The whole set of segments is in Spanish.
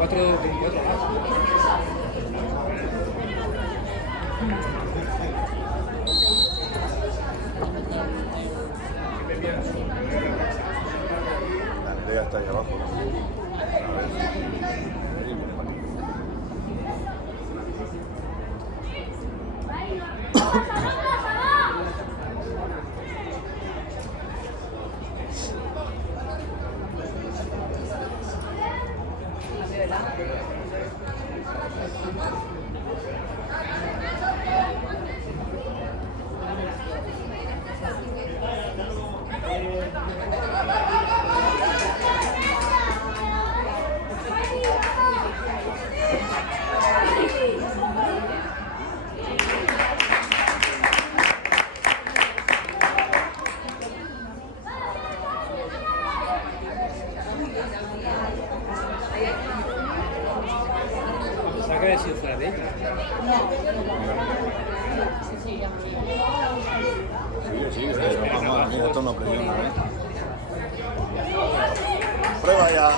cuatro más. La Nerea está ahí abajo. Pensaba que había sido fuera de ella. Sí, mira, esto no presiona, ¿eh? Prueba ya.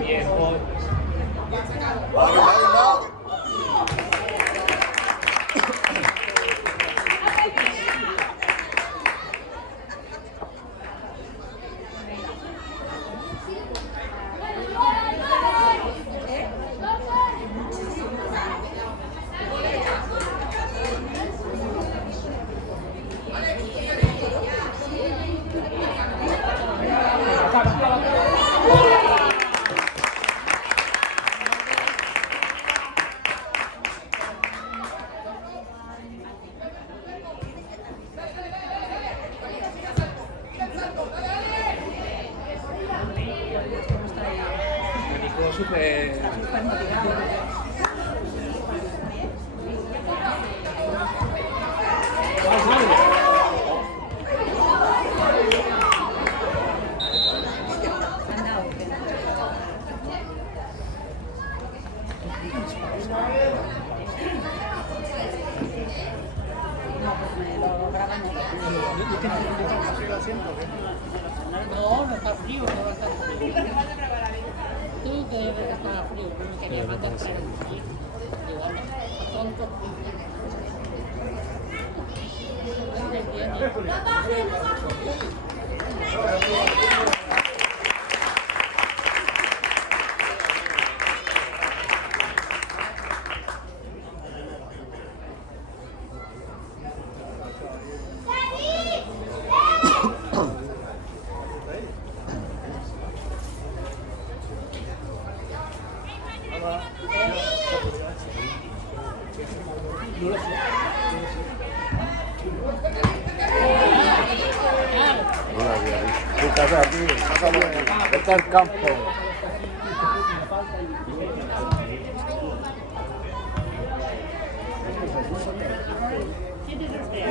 Bien, Paul. Nico súper... No, no está frío, no va a estar frío. Tú que debes de estar frío, no me quería matar para el frío. Igual, tonto. Tu casa aquí, está el campo.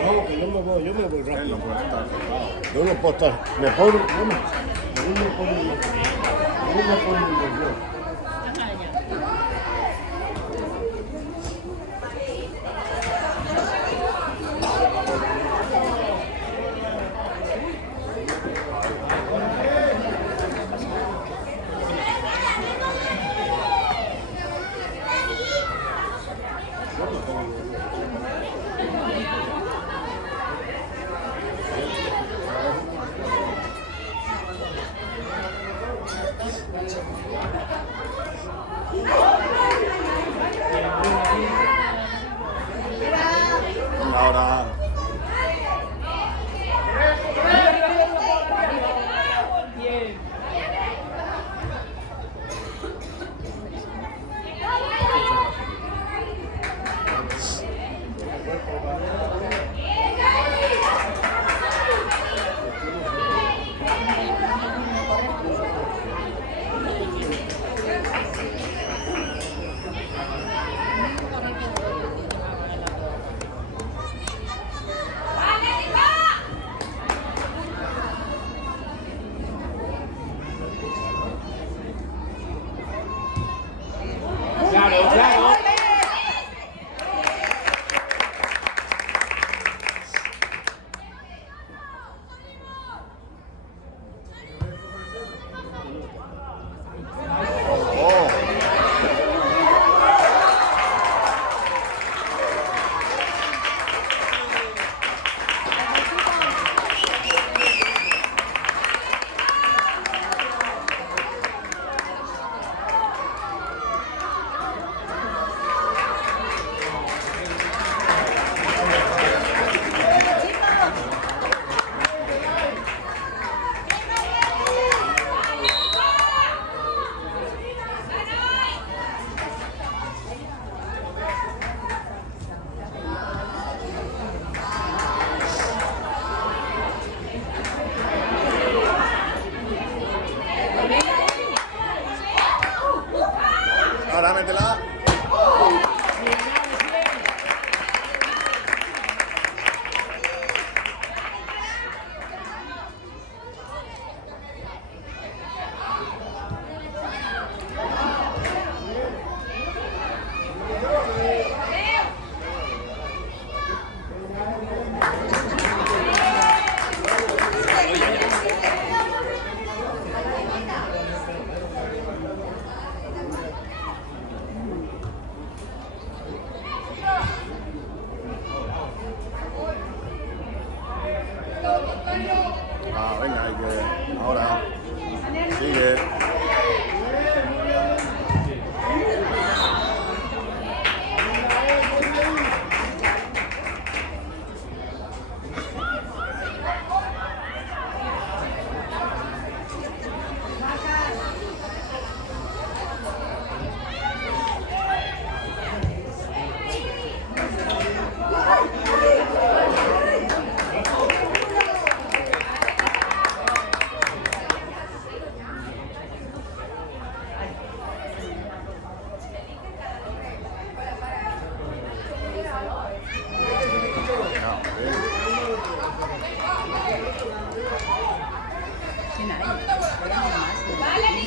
No, que yo me voy rápido. Él no puede estar. Yo no puedo estar. Mejor, bueno, yo me pongo yo. Ah, venga, hay que... Ahora. Sigue.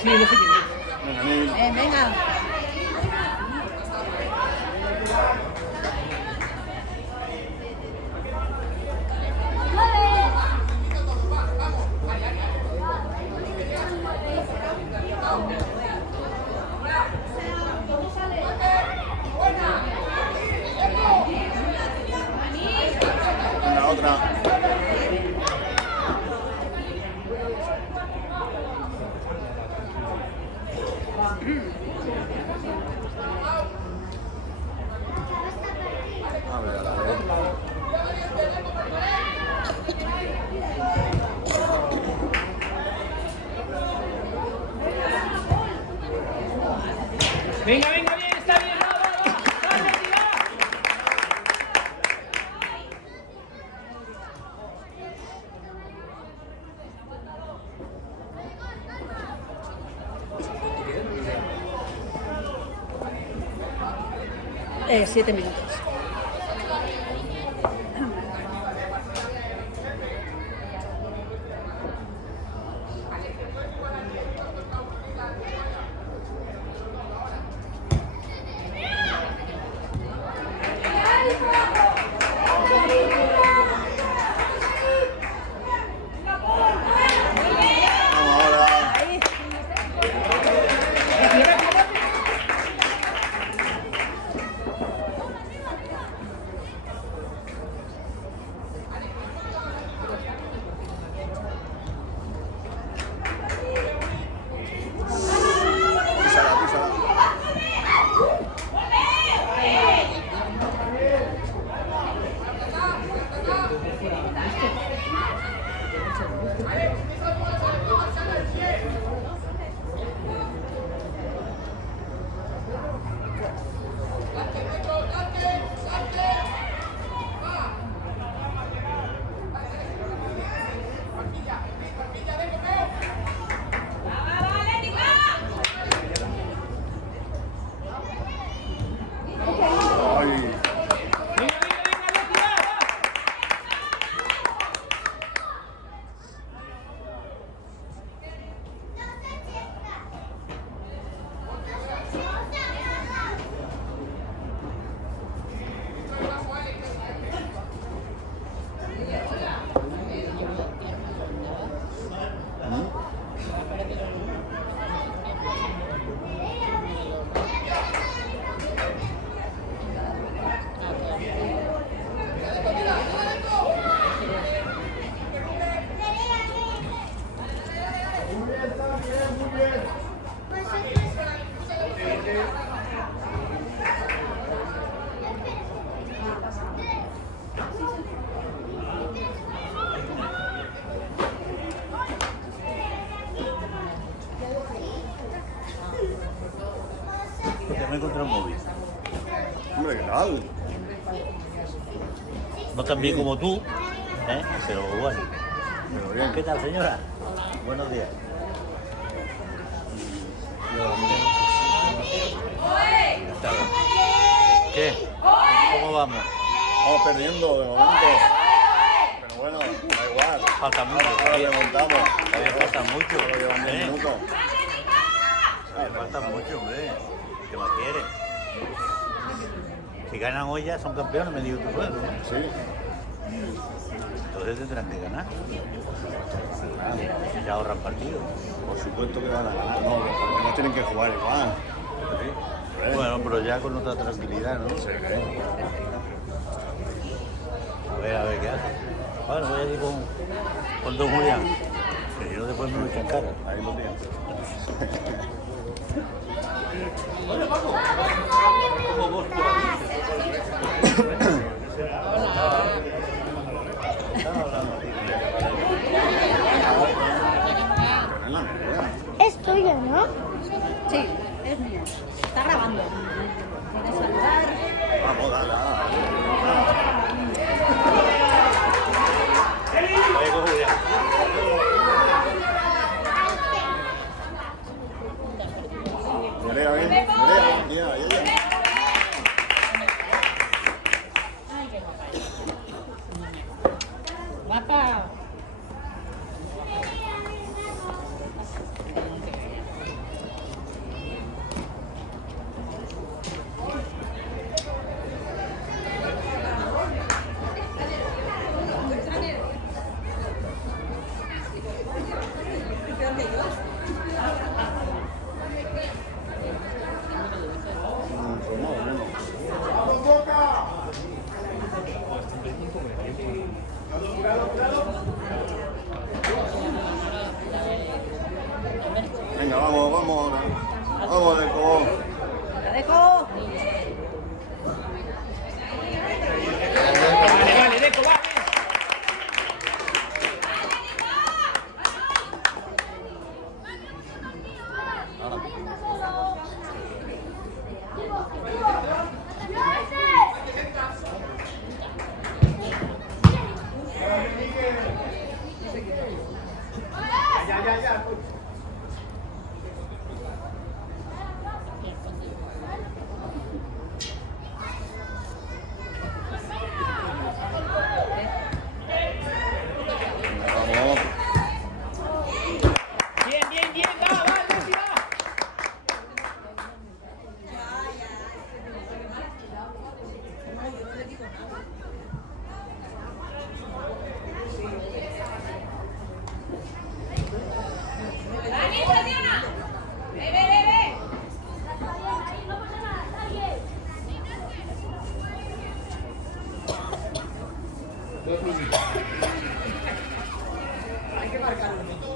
Sí, no sé quién es. Venga, Nil. Venga. Venga, otra. A ver, a ver. Venga, venga, bien, está bien, va, va, va. ¡Va, Betty, va! Eh, 7 minutos. Vamos ahora. Ahí. Písala, písala. Ay. Venga, venga, venga, Betty, va, va. Porque me encontré un móvil. Hombre, ¿qué tal? No tan bien como tú, pero bueno. Pero bien. ¿Qué tal, señora? Buenos días. ¿Qué? ¿Cómo vamos? Vamos perdiendo de momento. Pero bueno, da igual. Falta mucho. Ahora Todavía remontamos. falta mucho. Solo llevan 10 minutos. Todavía falta mucho, hombre. ¿Qué más quieres? Si ganan hoy ya son campeones, me dijo tu pueblo. Sí. Entonces tendrán que ganar. Y ya ahorran partidos. Por supuesto que van a ganar. No, porque no tienen que jugar igual. Bueno, pero ya con otra tranquilidad, ¿no? Sí, A ver qué hace. Bueno, voy a ir con Don Julián. Que yo después me lo echan cara. Ahí lo tengo. Es tuyo, ¿no? Sí, es mío. Está grabando. Puedes saludar. Vamos, dale. Voy con Julián. Mira, bien. Mira, ya. Guapa. Venga, vamos. Vamos, Deco. La dejo. Vale, Deco, va. Vamos. Bien, va, Lucy, va.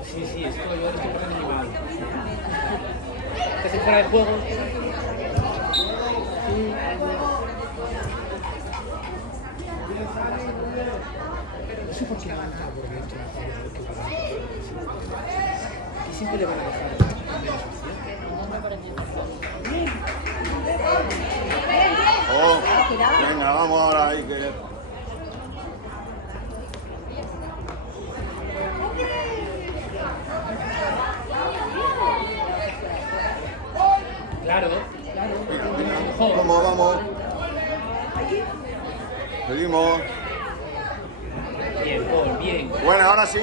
Sí, estoy animado. Casi fuera de juego. No sé por qué van a por dentro. Y siempre le van a dejar. Oh, venga, vamos ahora ahí que. Claro. Vamos. Seguimos. Bien, Paul, bien. Bueno, ahora sí.